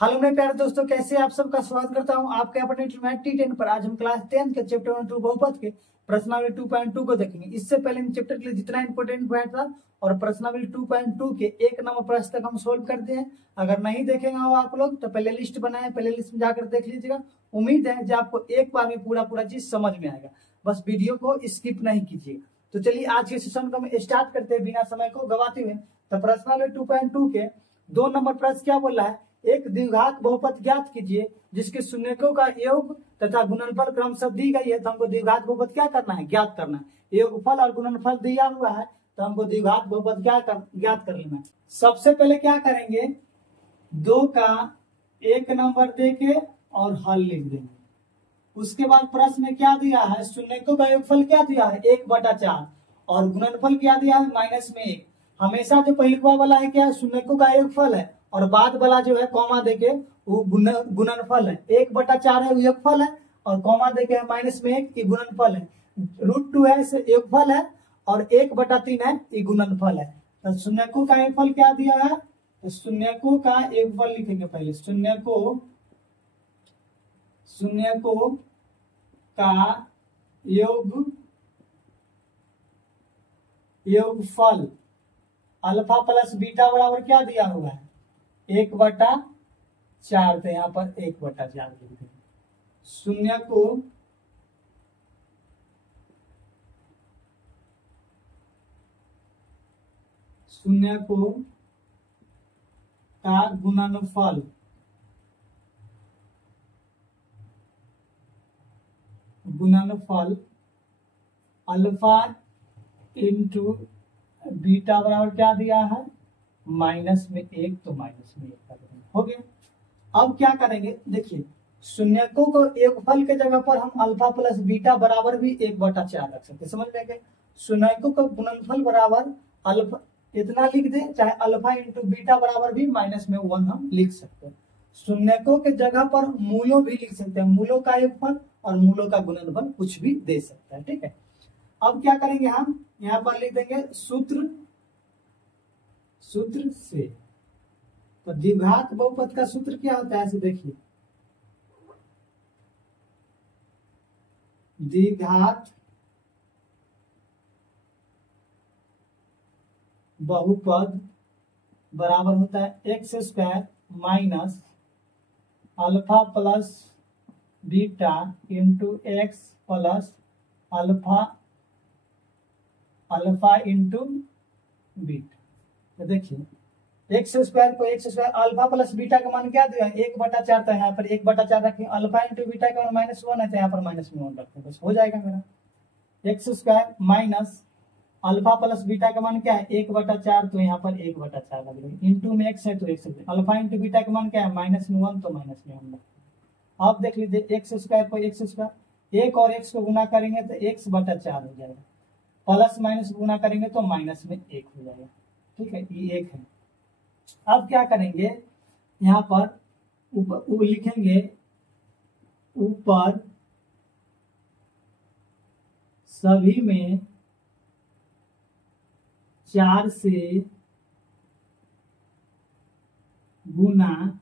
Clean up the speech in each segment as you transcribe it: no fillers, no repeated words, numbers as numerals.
Hello मेरे प्यारे दोस्तों, कैसे आप सबका स्वागत करता हूं आपके अपने T10 पर। आज हम क्लास 10 के चैप्टर 1 2 बहुपद के प्रश्नावली 2.2 को देखेंगे। इससे पहले इन चैप्टर के लिए जितना इंपोर्टेंट पॉइंट था और प्रश्नावली 2.2 के 1 नंबर प्रश्न तक हम सोल्व करते हैं। अगर नहीं देखेंगे हो आप लोग तो प्ले लिस्ट बनाए, प्ले लिस्ट में जाकर देख लीजिएगा। उम्मीद है कि आपको एक बार में पूरा चीज समझ में आएगा। बस वीडियो को स्किप नहीं कीजिएगा। तो चलिए आज के सेशन को हम स्टार्ट करते हैं बिना समय को गवाते हुए। तो प्रश्नावली 2.2 के 2 नंबर प्रश्न क्या बोल रहा है, एक द्विघात बहुपद ज्ञात कीजिए जिसके शून्यकों का योग तथा गुणनफल क्रमशः दी गई है। तो हमको द्विघात बहुपद क्या करना है, ज्ञात करना है। योगफल और गुणनफल दिया हुआ है तो हमको द्विघात बहुपद ज्ञात कर लेना है। सबसे पहले क्या करेंगे, 2 का 1 नंबर देके और हल लिख देंगे। उसके बाद प्रश्न में क्या दिया है, शून्यकों का योगफल क्या दिया है 1/4 और गुणनफल क्या दिया है -1। हमेशा जो पहलुआ वाला है क्या, शून्यकों का योगफल है और बाद वाला जो है कॉमा देके वो गुणनफल है। 1/4 है वो योगफल है और कॉमा देके है -1 ये गुणनफल है। √2 है इसे योगफल है और 1/3 है ये गुणनफल है। तो शून्यकों का योगफल क्या दिया है, तो शून्यकों का योगफल लिखेंगे पहले। शून्यकों का योगफल अल्फा प्लस बीटा बराबर क्या दिया हुआ है 1/4। तो यहाँ पर 1/4 लिख देंगे। शून्यकों का गुणनफल अल्फा इंटू बीटा बराबर क्या दिया है -1। तो -1 कर देंगे, हो गया। अब क्या करेंगे, देखिए शून्यकों को योगफल के जगह पर हम अल्फा प्लस बीटा बराबर भी 1/4 रख सकते हैं। समझ में गए। शून्यकों का गुणनफल बराबर अल्फा इतना लिख दे, चाहे अल्फा इंटू बीटा बराबर भी -1 हम लिख सकते हैं। शून्यकों के जगह पर मूलों भी लिख सकते हैं, मूलों का योगफल और मूलों का गुणनफल कुछ भी दे सकता है। ठीक है। अब क्या करेंगे, हम यहाँ पर लिख देंगे सूत्र से। तो द्विघात बहुपद का सूत्र क्या होता है, ऐसे देखिए। द्विघात बहुपद बराबर होता है x² minus alpha plus beta into x plus alpha into beta. तो देखिए x² को x² अल्फा प्लस बीटा का मान क्या दिया है 1/4। तो यहाँ पर 1/4 रखें। अल्फा इंटू बीटा का मान -1 है तो यहाँ पर -1 रखें, बस हो जाएगा मेरा। x² minus alpha plus beta का मान क्या है 1/4। तो यहाँ पर 1/4 लग रही इंटू में x है तो x। अल्फा इंटू बीटा का मान क्या है -1 तो -1। अब देख लीजिए x² को x², 1 और x को गुना करेंगे तो x/4 हो जाएगा, प्लस माइनस गुना करेंगे तो माइनस में 1 हो जाएगा। ठीक है, ये 1 है। अब क्या करेंगे, यहाँ पर ऊपर लिखेंगे, ऊपर सभी में 4 से गुना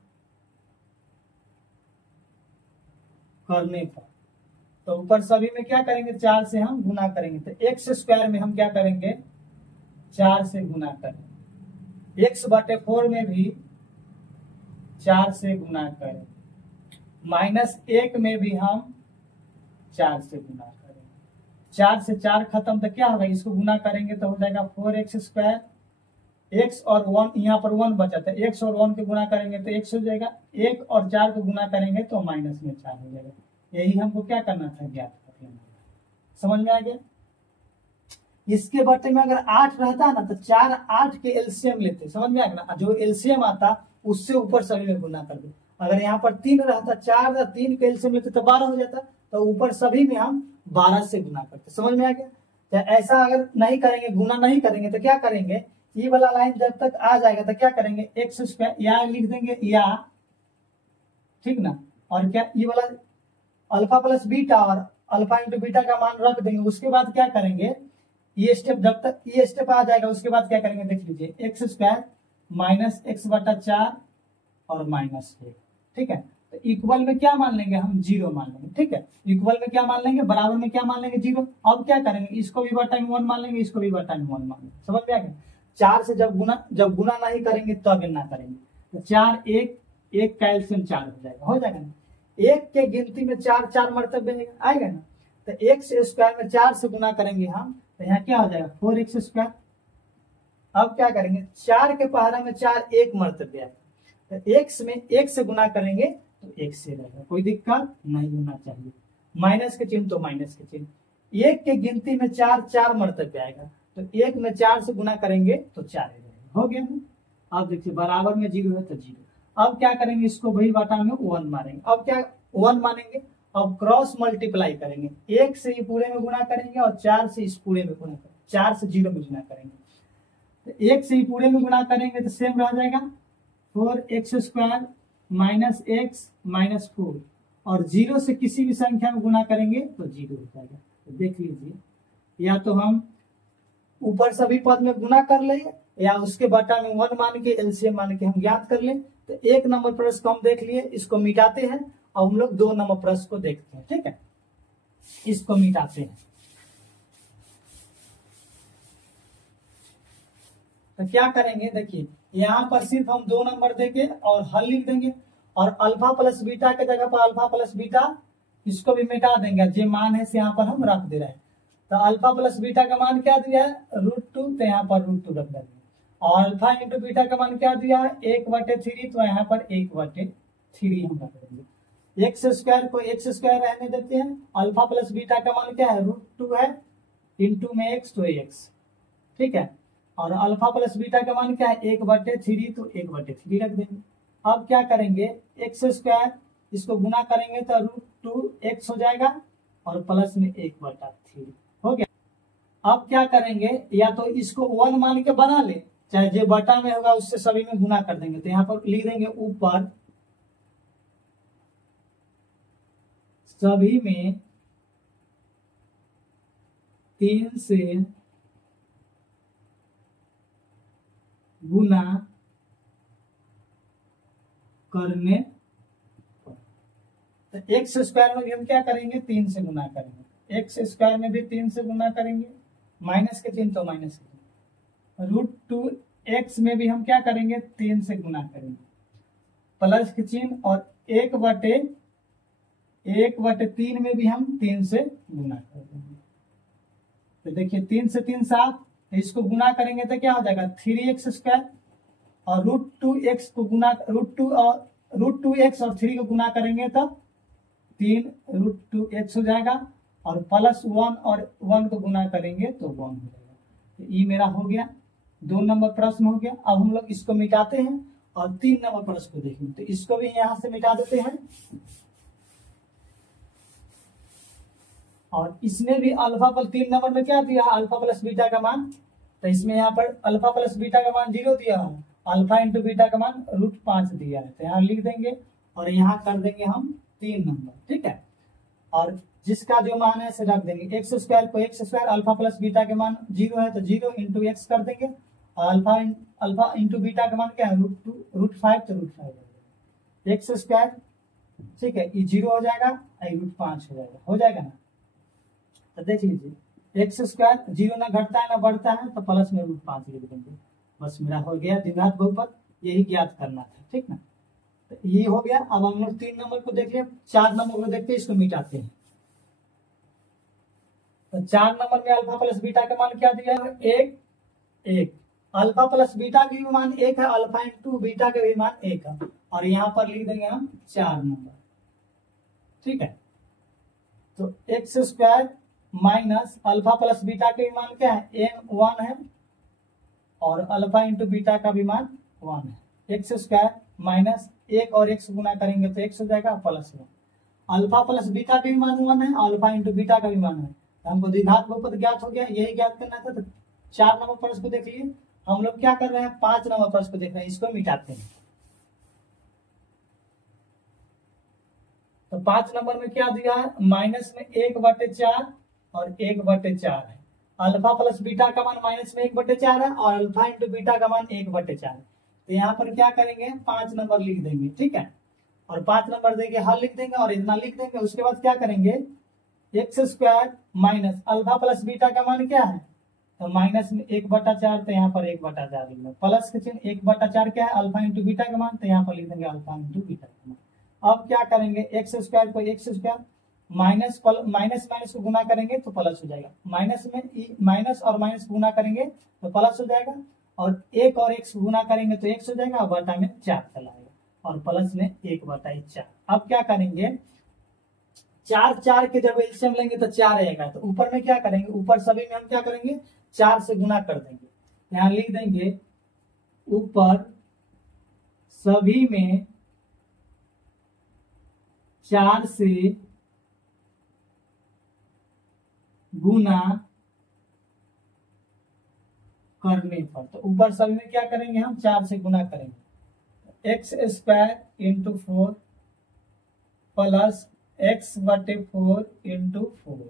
करने पर। तो ऊपर सभी में क्या करेंगे, 4 से हम गुना करेंगे। तो x² में हम क्या करेंगे 4 से गुना करेंगे। x/4 में भी 4 से गुना करें। -1 में भी हम 4 से गुना करेंगे। 4 से 4 खत्म तो क्या होगा, इसको गुना करेंगे तो हो जाएगा 4x²। x और 1 यहाँ पर 1 बचा था, x और 1 को गुना करेंगे तो x हो जाएगा। 1 और 4 को गुना करेंगे तो -4 हो जाएगा। यही हमको क्या करना था, ज्ञात कर लेना। समझ में आ गया। इसके बटे में अगर 8 रहता ना तो 4 8 के एलसीएम लेते। समझ में आ गया ना, जो एलसीएम आता उससे ऊपर सभी में गुना कर दो। अगर यहाँ पर 3 रहता, 4 या 3 के एलसीएम लेते तो 12 हो जाता। तो ऊपर सभी में हम 12 से गुना करते। समझ में आ गया। तो ऐसा अगर नहीं करेंगे, गुना नहीं करेंगे तो क्या करेंगे, ये वाला लाइन जब तक आ जाएगा तो क्या करेंगे x² यहाँ लिख देंगे या, ठीक ना। और क्या ये वाला अल्फा प्लस बीटा और अल्फा इंटू बीटा का मान रख देंगे। उसके बाद क्या करेंगे, ये स्टेप जब तक ये स्टेप आ जाएगा उसके बाद क्या करेंगे देख लीजिए, x² माइनस x/4 और -1, ठीक है। तो इक्वल में क्या मान लेंगे हम, 0 मान लेंगे, ठीक है। इक्वल में क्या मान लेंगे, बराबर में क्या मान लेंगे, 0। अब क्या करेंगे, इसको भी बटा में 1 मान लेंगे, इसको भी बटा में 1 मान लेंगे। समझ में आ गया। 4 से जब गुना नहीं करेंगे तब ना करेंगे। तो 4 1 का एलसीएम 4 हो जाएगा ना। 1 के गिनती में 4 मरतबे आएगा ना। तो x स्क्वायर में 4 से गुना करेंगे हम, तो यहाँ क्या हो जाएगा 4x स्क्वायर। अब क्या करेंगे, 4 के पहाड़ा में 4 1 मरतबे आएगा। तो x में 1 से गुना करेंगे तो 1 से रहेगा, कोई दिक्कत नहीं होना चाहिए। माइनस के चिन्ह तो माइनस के चिन्ह। 1 के गिनती में 4 मरतबे आएगा, तो 1 में 4 से गुना करेंगे तो 4 रहेगा। हो गया ना। अब देखिए बराबर में 0 है तो 0। अब क्या करेंगे, इसको वही बटा में 1 मारेंगे। अब क्या 1 मानेंगे, अब क्रॉस मल्टीप्लाई करेंगे। 1 से ये पूरे में गुना करेंगे और 4 से इस पूरे में गुना करेंगे, 4 से 0 में गुना करेंगे। तो 1 से ही पूरे में गुना करेंगे तो सेम रह जाएगा 4x square minus x minus 4, और 0 से किसी भी संख्या में गुना करेंगे तो 0 हो जाएगा। तो देख लीजिए, या तो हम ऊपर सभी पद में गुना कर ले या उसके बटा में 1 मान के एलसीएम मान के हम ज्ञात कर ले। तो 1 नंबर प्रश्न को हम देख लिए, इसको मिटाते हैं और हम लोग 2 नंबर प्रश्न को देखते हैं, ठीक है। इसको मिटाते हैं तो क्या करेंगे, देखिए यहाँ पर सिर्फ हम 2 नंबर देंगे और हल लिख देंगे, और अल्फा प्लस बीटा के जगह पर अल्फा प्लस बीटा इसको भी मिटा देंगे। जो मान है यहाँ पर हम रख दे रहे हैं। तो अल्फा प्लस बीटा का मान क्या दिया है, √2, तो यहाँ पर √2 रख देंगे। और अल्फा इंटू बीटा का मान क्या दिया है, 1/3, तो यहाँ पर 1/3 हम रख देंगे। एक्स स्क्वायर को एक्स स्क्वायर रहने देते हैं। अल्फा प्लस बीटा का मान क्या है, √2 है, इंटू में x तो x, ठीक है। और अल्फा प्लस बीटा का मान क्या है, 1/3, तो 1/3 रख देंगे। अब क्या करेंगे, एक्स स्क्वायर इसको गुना करेंगे तो √2x हो जाएगा और प्लस में 1/3 हो गया। अब क्या करेंगे, या तो इसको 1 मान के बना ले, चाहे जो बटा में होगा उससे सभी में गुना कर देंगे। तो यहाँ पर लिख देंगे ऊपर सभी में 3 से गुना करने पर। तो एक्स स्क्वायर में भी हम क्या करेंगे, 3 से गुना करेंगे। एक्स स्क्वायर में भी 3 से गुना करेंगे, माइनस के चिन्ह तो माइनस के चिन्ह। √2x में भी हम क्या करेंगे, 3 से गुना करेंगे, प्लस के चिन्ह, और 1/3 में भी हम 3 से गुना कर देंगे। तो देखिए 3 से 3 7, इसको गुना करेंगे तो क्या हो जाएगा 3x स्क्वायर, और √2x को गुना √2x और 3 को गुना करेंगे तो 3√2x हो जाएगा, और प्लस 1 और 1 को गुना करेंगे तो 1 हो जाएगा। तो ये मेरा हो गया 2 नंबर प्रश्न हो गया। अब हम लोग इसको मिटाते हैं और 3 नंबर प्रश्न को देखेंगे। तो इसको भी यहां से मिटा देते हैं, और इसमें भी अल्फा पर 3 नंबर में क्या दिया, अल्फा प्लस बीटा का मान। तो इसमें यहाँ पर अल्फा प्लस बीटा का मान 0 दिया है, अल्फा इंटू बीटा का मान √5 दिया है। तो यहाँ लिख देंगे और यहाँ कर देंगे हम 3 नंबर, ठीक है। और जिसका जो मान है से रख देंगे। एक्स स्क्वायर को x square, alpha plus beta के मान 0 है तो 0 इंटू एक्स कर देंगे, और अल्फा इंटू बीटा का मान क्या है, √5, तो √5 एक्स स्क्वायर, ठीक है। ये 0 हो जाएगा, √5 हो जाएगा ना। तो देख लीजिए एक्स स्क्वायर 0 ना घटता है ना बढ़ता है, तो प्लस में √5 लिख देंगे। बस मेरा हो गया द्विघात बहुपद, यही ज्ञात करना था, ठीक ना। तो ये हो गया। अब हम लोग 3 नंबर को देख लिया, 4 नंबर को देखते हैं, इसको मिटाते हैं। तो 4 नंबर में अल्फा प्लस बीटा का मान क्या दिया है, 1 अल्फा प्लस बीटा का भी मान 1 है, अल्फा इंटू बीटा का भी मान 1 है, और यहाँ पर लिख देंगे हम 4 नंबर, ठीक है। तो x square minus alpha plus beta का भी मान क्या है, n 1 है, और अल्फा इंटू बीटा का भी मान 1 है। एक्स स्क्वायर माइनस 1 और x गुना करेंगे तो x हो जाएगा प्लस 1। अल्फा प्लस बीटा का भी मान 1 है, अल्फा इंटू बीटा का भी मान है। तो हमको द्विघात बहुपद ज्ञात हो गया, यही ज्ञात करना था। तो 4 नंबर प्रश्न को देख लीजिए। हम लोग क्या कर रहे हैं, 5 नंबर प्रश्न को देख रहे हैं, इसको मिटाते हैं। तो 5 नंबर में क्या दिया है, माइनस में 1/4 और 1/4 है। अल्फा प्लस बीटा का मान माइनस में 1/4 है, और अल्फा इंटू बीटा का मान 1/4 है। तो यहाँ पर क्या करेंगे 5 नंबर लिख देंगे, ठीक है, और 5 नंबर देंगे हल लिख देंगे और इतना लिख देंगे। उसके बाद क्या करेंगे x square minus alpha plus beta का मान क्या है, तो माइनस में 1/4, तो यहाँ पर 1/4 लिख देंगे, प्लस के चिन्ह 1/4 क्या है अल्फा इंटू बीटा का मान, तो यहाँ पर लिख देंगे अल्फा इंटू बीटा का मान। अब क्या करेंगे एक्स स्क्वायर को एक्स स्क्वायर माइनस माइनस को गुना करेंगे तो प्लस हो जाएगा, माइनस में माइनस और माइनस गुना करेंगे तो प्लस हो जाएगा, और 1 और x गुना करेंगे तो x हो जाएगा, और बटा में 4 चला आएगा और प्लस में 1/4। अब क्या करेंगे 4 के जब एलसीएम लेंगे तो 4 आएगा, तो ऊपर में क्या करेंगे ऊपर सभी में हम क्या करेंगे 4 से गुना कर देंगे, यहाँ लिख देंगे ऊपर सभी में 4 से गुना करने पर, तो ऊपर सभी में क्या करेंगे हम 4 से गुना करेंगे, x square into 4 plus x/4 into 4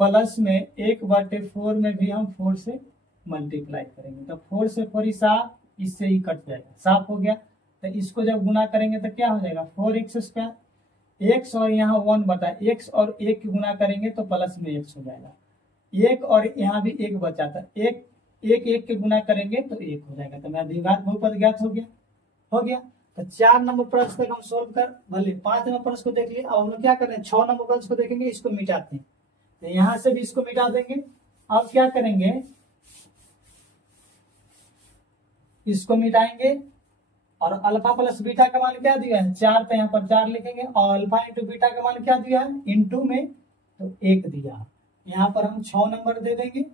plus में 1/4 में भी हम 4 से मल्टीप्लाई करेंगे, तो 4 से 4 ही साफ, इससे ही कट जाएगा, साफ हो गया। तो इसको जब गुना करेंगे तो क्या हो जाएगा 4x स्क्वायर, x और यहाँ 1/x और 1 की गुना करेंगे तो प्लस में x हो जाएगा, 1 और यहाँ भी 1 बचा था, 1 के गुना करेंगे तो 1 हो जाएगा। तो मेरा द्विघात बहुपद ज्ञात हो गया। तो 4 नंबर प्रश्न तक हम सोल्व कर भले 5 नंबर प्रश्न को देख लिए। अब हम लोग क्या कर रहे हैं 6 नंबर प्रश्न को देखेंगे, इसको मिटाते हैं, तो यहाँ से भी इसको मिटा देंगे। अब क्या करेंगे इसको मिटाएंगे और अल्फा प्लस बीटा का मान क्या दिया है 4, तो यहाँ पर 4 लिखेंगे, और अल्फा इंटू बीटा का मान क्या दिया है इंटू में तो 1 दिया, यहाँ पर हम 6 नंबर दे देंगे,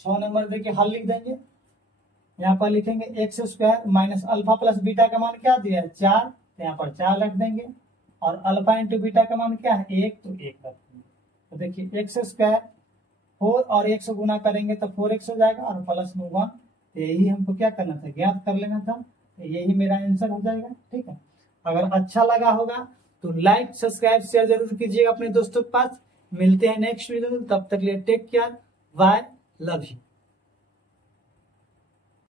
6 नंबर देके हल लिख देंगे। यहाँ पर लिखेंगे x square minus alpha plus beta का मान क्या दिया है 4, तो यहाँ पर 4 रख देंगे, और अल्फा इंटू बीटा का मान क्या है 1, तो 1 रख देंगे। तो देखिए एक्स स्क्वायर 4 और 1 से गुना करेंगे तो 4x हो जाएगा, और प्लस में 1, तो यही हमको क्या करना था ज्ञात कर लेना था, तो यही मेरा आंसर हो जाएगा। ठीक है, अगर अच्छा लगा होगा तो लाइक सब्सक्राइब शेयर जरूर कीजिएगा अपने दोस्तों के पास। मिलते हैं नेक्स्ट वीडियो में, तब तक लिए take care, bye, love you.